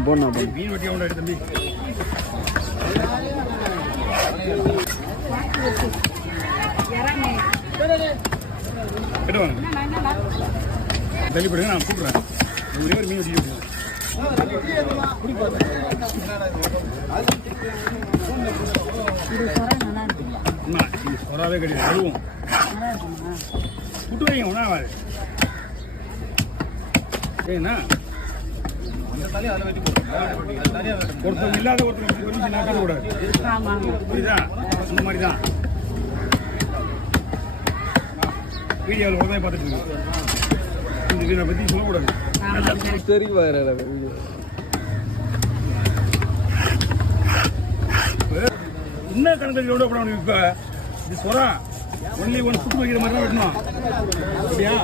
போண்ணா மீன் வெட்டி அவன் தம்பி கிட்டவாங்க தள்ளிப்படுங்க நான் கூப்பிட்றேன் ஒரே ஒரு மீன் வெட்டி சொராவே கிடையாது அழுவும் விட்டு வைங்க ஒன்றா ஏன்னா ஒருத்தர் இல்லாத ஒருத்தர் கூடாது புரியுதா இந்த மாதிரி தான் வீடியோவில் உடனே பார்த்துட்டு இருக்கு இந்த வீடியோ பற்றி சொல்லக்கூடாது சரி என்ன கணக்கு எவ்வளோ படம் இப்போ இது சொரா ஒன்லி ஒன் சுட்டு வைக்கிற மாதிரி தான் வெட்டணும் அப்படியா